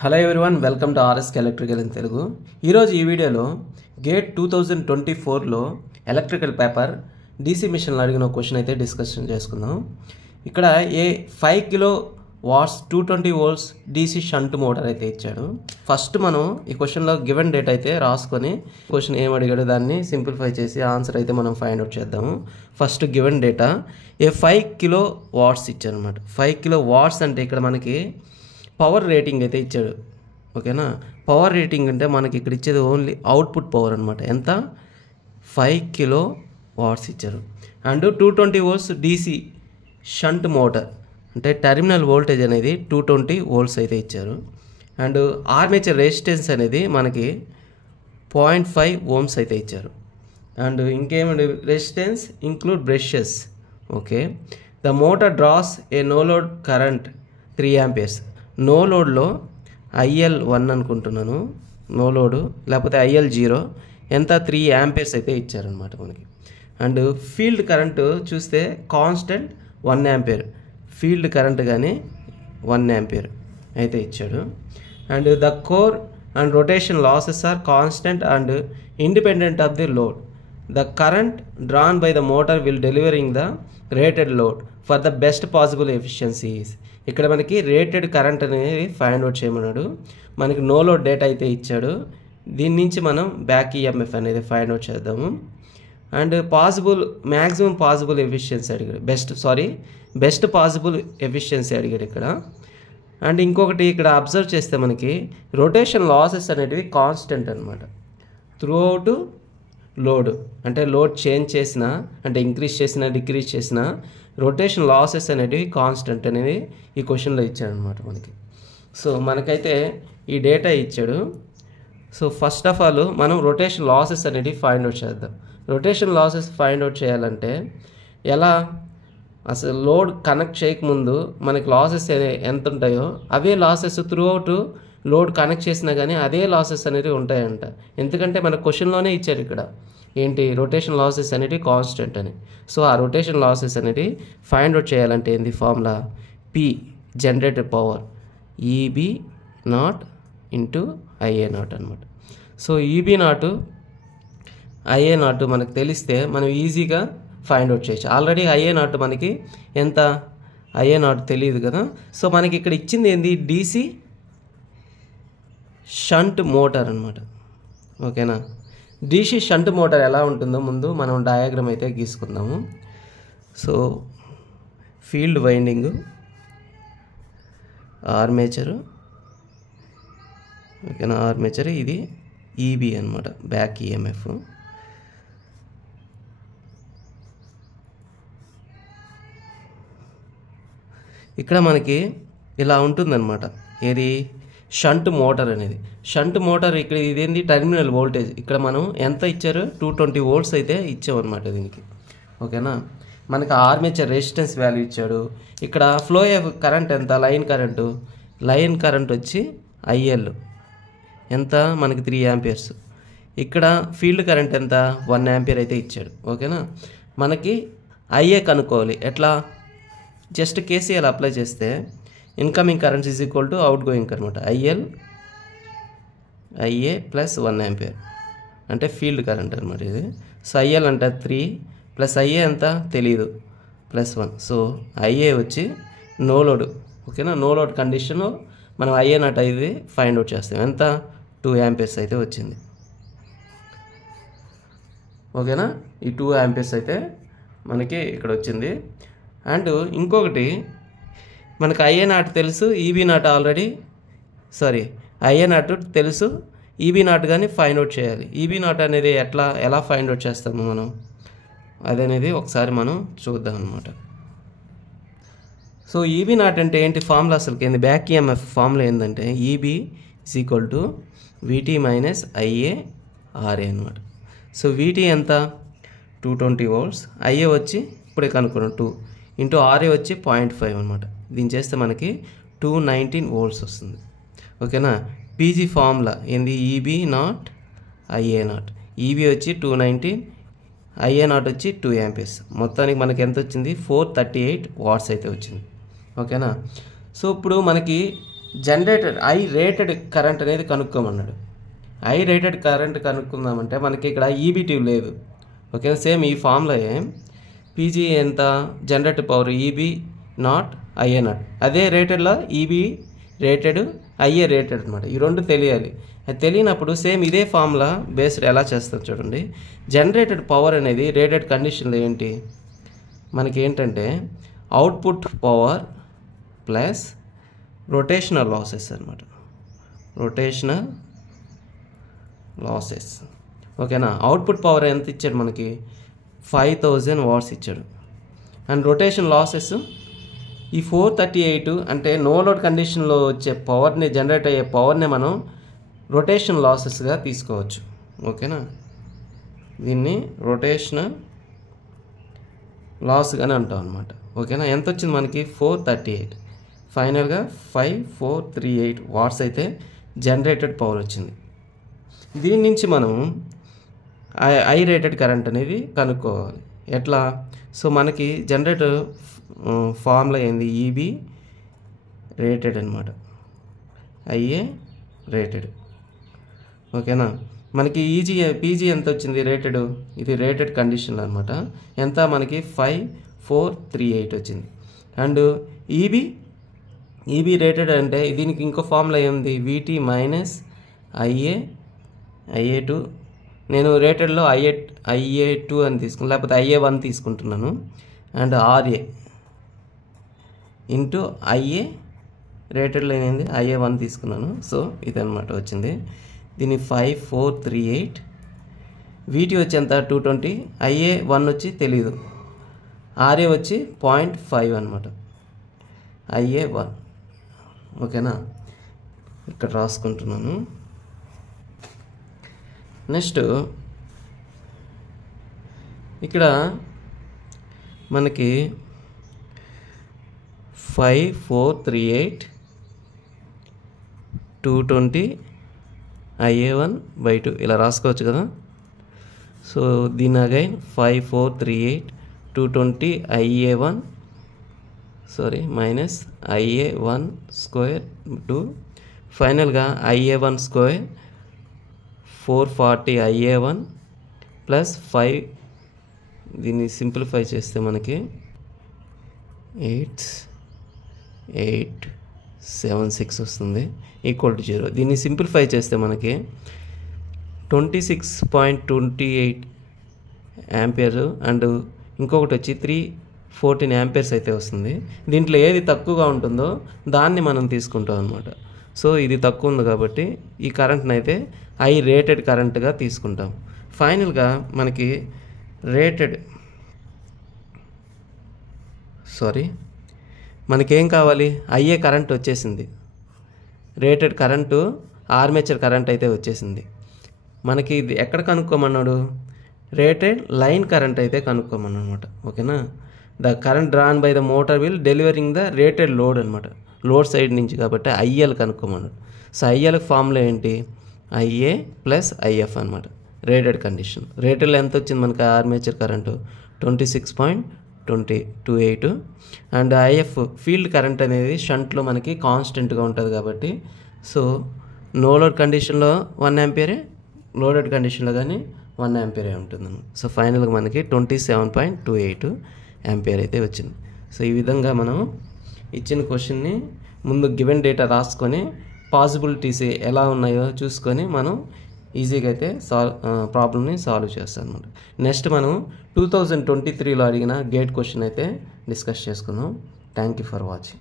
Hello everyone, welcome to RSK electrical in Telugu. ఈరోజు ఈ వీడియోలో గేట్ 2024లో ఎలక్ట్రికల్ పేపర్ డీసీ మిషన్లో అడిగిన క్వశ్చన్ అయితే డిస్కషన్ చేసుకుందాం. ఇక్కడ 5 kilo watts 220 volts DC shunt motor అయితే ఇచ్చాడు. ఫస్ట్ మనం ఈ క్వశ్చన్లో గివెన్ డేట్ అయితే రాసుకొని క్వశ్చన్ ఏం అడిగాడు దాన్ని సింప్లిఫై చేసి ఆన్సర్ అయితే మనం ఫైండ్ అవుట్ చేద్దాము. First given data 5 kilo watts ఇచ్చారు అనమాట. 5 కిలో వాట్స్ అంటే ఇక్కడ మనకి పవర్ రేటింగ్ అయితే ఇచ్చాడు. ఓకేనా, పవర్ రేటింగ్ అంటే మనకి ఇక్కడ ఇచ్చేది ఓన్లీ అవుట్పుట్ పవర్ అనమాట. ఎంత? 5 కిలో వాట్స్ ఇచ్చారు. And 220 volts DC shunt motor అంటే టెర్మినల్ వోల్టేజ్ అనేది 220 వోల్ట్స్ అయితే ఇచ్చారు. అండ్ ఆర్మేచర్ రెసిస్టెన్స్ అనేది మనకి 0.5 ఓమ్స్ అయితే ఇచ్చారు. అండ్ ఇంకేమంటే resistance include brushes. Okay, the motor draws a no load current 3 amperes. No లోడ్లో IL1 అనుకుంటున్నాను, నో లోడు లేకపోతే IL0 ఎంత 3 amperes అయితే ఇచ్చారనమాట మనకి. అండ్ ఫీల్డ్ కరెంటు చూస్తే కాన్స్టెంట్ 1 ampere, ఫీల్డ్ కరెంట్ కానీ 1 ampere అయితే ఇచ్చాడు. And the core and rotation losses are constant and independent of the load. The current drawn by the motor will delivering the rated load for the best possible efficiencies. ఇక్కడ మనకి rated current అనేది find out చేయమన్నాడు. మనకి no load data అయితే ఇచ్చాడు. దీని నుంచి మనం బ్యాక్ ఈఎంఎఫ్ అనేది ఫైండ్ అవుట్ చేద్దాము. అండ్ మ్యాక్సిమం పాసిబుల్ ఎఫిషియన్సీ అడిగాడు, బెస్ట్ పాసిబుల్ ఎఫిషియన్సీ అడిగాడు ఇక్కడ. అండ్ ఇంకొకటి ఇక్కడ అబ్జర్వ్ చేస్తే మనకి రొటేషన్ లాసెస్ అనేటివి కాన్స్టెంట్ అనమాట త్రూ అవుట్ లోడ్. అంటే లోడ్ చేంజ్ చేసినా అంటే ఇంక్రీజ్ చేసినా డిక్రీజ్ చేసినా రొటేషన్ లాసెస్ అనేటివి కాన్స్టెంట్ అనేది ఈ క్వశ్చన్లో ఇచ్చాడు అనమాట మనకి. సో మనకైతే ఈ డేటా ఇచ్చాడు. సో ఫస్ట్ ఆఫ్ ఆల్ మనం రొటేషన్ లాసెస్ అనేటివి ఫైండ్ అవుట్ చేద్దాం. రొటేషన్ లాసెస్ ఫైండ్ అవుట్ చేయాలంటే ఎలా? అసలు లోడ్ కనెక్ట్ చేయకముందు మనకి లాసెస్ ఎంత ఉంటాయో అవే losses throughout load connect చేసినా కానీ అదే లాసెస్ అనేవి ఉంటాయంట. ఎందుకంటే మన క్వశ్చన్లోనే ఇచ్చారు ఇక్కడ ఏంటి, రొటేషన్ లాసెస్ అనేవి కాన్స్టెంట్ అని. సో ఆ రొటేషన్ లాసెస్ అనేవి ఫైండ్ అవుట్ చేయాలంటే ఏంది formula? P generated power EB0 into IA0 అనమాట. సో EB0 IA0 మనకు తెలిస్తే మనం ఈజీగా ఫైండ్ అవుట్ చేయొచ్చు. ఆల్రెడీ IA0 మనకి ఎంత? IA0 తెలియదు కదా. సో మనకి ఇక్కడ ఇచ్చింది ఏంది? DC షంట్ మోటార్ అనమాట. ఓకేనా, డీసీ షంట్ మోటార్ ఎలా ఉంటుందో ముందు మనం డయాగ్రామ్ అయితే గీసుకుందాము. సో ఫీల్డ్ వైండింగు, ఆర్మేచరు, ఓకేనా, ఆర్మేచర్ ఇది EB అనమాట, బ్యాక్ EMF. ఇక్కడ మనకి ఇలా ఉంటుందన్నమాట. ఏది? షంట్ మోటార్ అనేది. షంట్ మోటార్ ఇక్కడ ఇదేంది? Terminal voltage. ఇక్కడ మనం ఎంత ఇచ్చారు? 220 వోల్ట్స్ అయితే ఇచ్చామన్నమాట దీనికి. ఓకేనా, మనకి ఆర్మేచర్ రెసిస్టెన్స్ వాల్యూ ఇచ్చాడు. ఇక్కడ ఫ్లో కరెంట్ ఎంత? లైన్ కరెంట్ వచ్చి IL ఎంత? మనకి 3 amperes. ఇక్కడ ఫీల్డ్ కరెంట్ ఎంత? 1 ampere అయితే ఇచ్చాడు. ఓకేనా, మనకి IA కనుక్కోవాలి. ఎట్లా? జస్ట్ KCL అప్లై చేస్తే incoming current is equal to out going అనమాట. IA ప్లస్ 1 ampere అంటే ఫీల్డ్ కరెంట్ అనమాట ఇది. సో IL అంటే 3 ప్లస్ IA ఎంత తెలీదు, +1. సో IA వచ్చి నో లోడ్. ఓకేనా, నో లోడ్ కండిషన్లో మనం IA0 ఇది ఫైండ్ అవుట్ చేస్తాం. ఎంత? 2 amperes అయితే వచ్చింది. ఓకేనా, ఈ 2 amperes అయితే మనకి ఇక్కడ వచ్చింది. అండ్ ఇంకొకటి మనకు IA0 తెలుసు, EB0 IA0 తెలుసు, EB0 కానీ ఫైండ్ అవుట్ చేయాలి. EB0 అనేది ఎలా ఫైండ్ అవుట్ చేస్తాము మనం అదనేది ఒకసారి మనం చూద్దాం అనమాట. సో EB0 అంటే ఏంటి? ఫార్ములా అసలుకి ఏంది? బ్యాక్ EMF ఫార్ములా ఏంటంటే EB = VT - IA/RA అనమాట. సో VT ఎంత? 220 volts, IA వచ్చి ఇప్పుడే కనుక్కున్నాం 2 ఇంటూ RA వచ్చి 0.5 అనమాట. దీన్ని చేస్తే మనకి 219 volts వస్తుంది. ఓకేనా, PG ఫార్ములా ఏంది? EB0 IA0. EB వచ్చి 219, IA0 వచ్చి 2 amperes. మొత్తానికి మనకి ఎంత వచ్చింది? 438 watts అయితే వచ్చింది. ఓకేనా, సో ఇప్పుడు మనకి జనరేటెడ్ ఐ రేటెడ్ కరెంట్ అనేది కనుక్కోమన్నాడు. ఐ రేటెడ్ కరెంట్ కనుక్కుందామంటే మనకి ఇక్కడ ఈబీటీ లేదు. ఓకే, సేమ్ ఈ ఫామ్లో పీజీ ఎంత generative power EB naught IA naught, అదే రేటెడ్లో ఈబీ రేటెడ్ ఐఏ రేటెడ్ అనమాట. ఈ రెండు తెలియాలి. అది తెలియనప్పుడు సేమ్ ఇదే ఫార్ములా బేస్డ్ ఎలా చేస్తారు చూడండి. జనరేటెడ్ పవర్ అనేది రేటెడ్ కండిషన్లో ఏంటి మనకి ఏంటంటే output power plus rotational losses అనమాట. Rotational losses. ఓకేనా, అవుట్పుట్ పవర్ ఎంత ఇచ్చాడు మనకి 5000 వాట్స్ ఇచ్చాడు. అండ్ రొటేషన్ లాసెస్ ఈ 438 అంటే నో లోడ్ కండిషన్లో వచ్చే పవర్ని, జనరేట్ అయ్యే పవర్ని మనం రొటేషన్ లాసెస్గా తీసుకోవచ్చు. ఓకేనా, దీన్ని రొటేషనల్ లాస్గానే అంటాం అనమాట. ఓకేనా, ఎంత వచ్చింది మనకి 438. ఫైనల్గా 5438 వాట్స్ అయితే జనరేటెడ్ పవర్ వచ్చింది. దీని నుంచి మనం ఐ రేటెడ్ కరెంట్ అనేది కనుక్కోవాలి. ఎట్లా? సో మనకి జనరేటర్ ఫార్ములా ఏంది, ఈబీ రేటెడ్ అనమాట, ఐఏ రేటెడ్. ఓకేనా, మనకి పీజీ ఎంత వచ్చింది రేటెడ్, ఇది రేటెడ్ కండిషన్లో అనమాట. ఎంత మనకి 5438 వచ్చింది. అండ్ ఈబీ రేటెడ్ అంటే దీనికి ఇంకో ఫార్ములా ఏముంది, వీటీ మైనస్ ఐఏ2. నేను రేటెడ్లో ఐఏ2 అని తీసుకున్నాను, లేకపోతే ఐఏ1 తీసుకుంటున్నాను. అండ్ ఆర్ఏ ఇంటూ ఐఏ రేటెడ్లో ఏంది ఐఏ1 తీసుకున్నాను. సో ఇదనమాట వచ్చింది. దీన్ని 5438. వీటీ వచ్చి ఎంత 220, ఐఏ1 వచ్చి తెలీదు, ఆర్ఏ వచ్చి 0.5 అనమాట, ఐఏ1. ఓకేనా, ఇక్కడ రాసుకుంటున్నాను. నెక్స్ట్ ఇక్కడ మనకి 5438 220 IA1/2 ఇలా రాసుకోవచ్చు కదా. సో దీని again 5438 220 IA1 minus IA1 square 2. ఫైనల్గా IA1 స్క్వేర్ 440 IA1 ప్లస్ 5. దీన్ని సింప్లిఫై చేస్తే మనకి 8876 వస్తుంది, ఈక్వల్ టు 0. దీన్ని సింప్లిఫై చేస్తే మనకి 26.28 యాంపియర్ అండ్ ఇంకొకటి వచ్చి 314 యాంపియర్స్ అయితే వస్తుంది. దీంట్లో ఏది తక్కువగా ఉంటుందో దాన్ని మనం తీసుకుంటాం అనమాట. సో ఇది తక్కువ ఉంది కాబట్టి ఈ కరెంట్ని అయితే ఐ రేటెడ్ కరెంట్గా తీసుకుంటాం. ఫైనల్గా మనకి మనకేం కావాలి, ఐఏ కరెంట్ వచ్చేసింది, రేటెడ్ కరెంటు ఆర్మేచర్ కరెంట్ అయితే వచ్చేసింది. మనకి ఇది ఎక్కడ కనుక్కోమన్నాడు, రేటెడ్ లైన్ కరెంట్ అయితే కనుక్కోమన్నాడు అనమాట. ఓకేనా, the current drawn by the motor will delivering the rated load అనమాట, లోడ్ సైడ్ నుంచి కాబట్టి ఐఎల్ కనుక్కోమన్నాడు. సో ఐఎల్కి ఫార్ములా ఏంటి, ఐఏ ప్లస్ ఐఎఫ్ అనమాట, రేటెడ్ కండిషన్. రేటెడ్లో ఎంత వచ్చింది మనకి armature current 26.28. And if field current అనేది షంట్లో మనకి కాన్స్టెంట్గా ఉంటుంది కాబట్టి సో నో లోడ్ కండిషన్లో 1 యాంపియరే, లోడెడ్ కండిషన్లో కానీ 1 యాంపియరే ఉంటుంది. సో ఫైనల్గా మనకి 27.28 యాంపియర్ అయితే వచ్చింది. సో ఈ విధంగా మనం ఇచ్చిన క్వశ్చన్ని ముందు గివెన్ డేటా రాసుకొని పాసిబిలిటీస్ ఎలా ఉన్నాయో చూసుకొని మనం ఈజీగా అయితే ప్రాబ్లమ్ని సాల్వ్ చేస్తాం అనమాట. నెక్స్ట్ మనం 2023లో అడిగిన గేట్ క్వశ్చన్ అయితే డిస్కస్ చేసుకుందాం. Thank you for watching.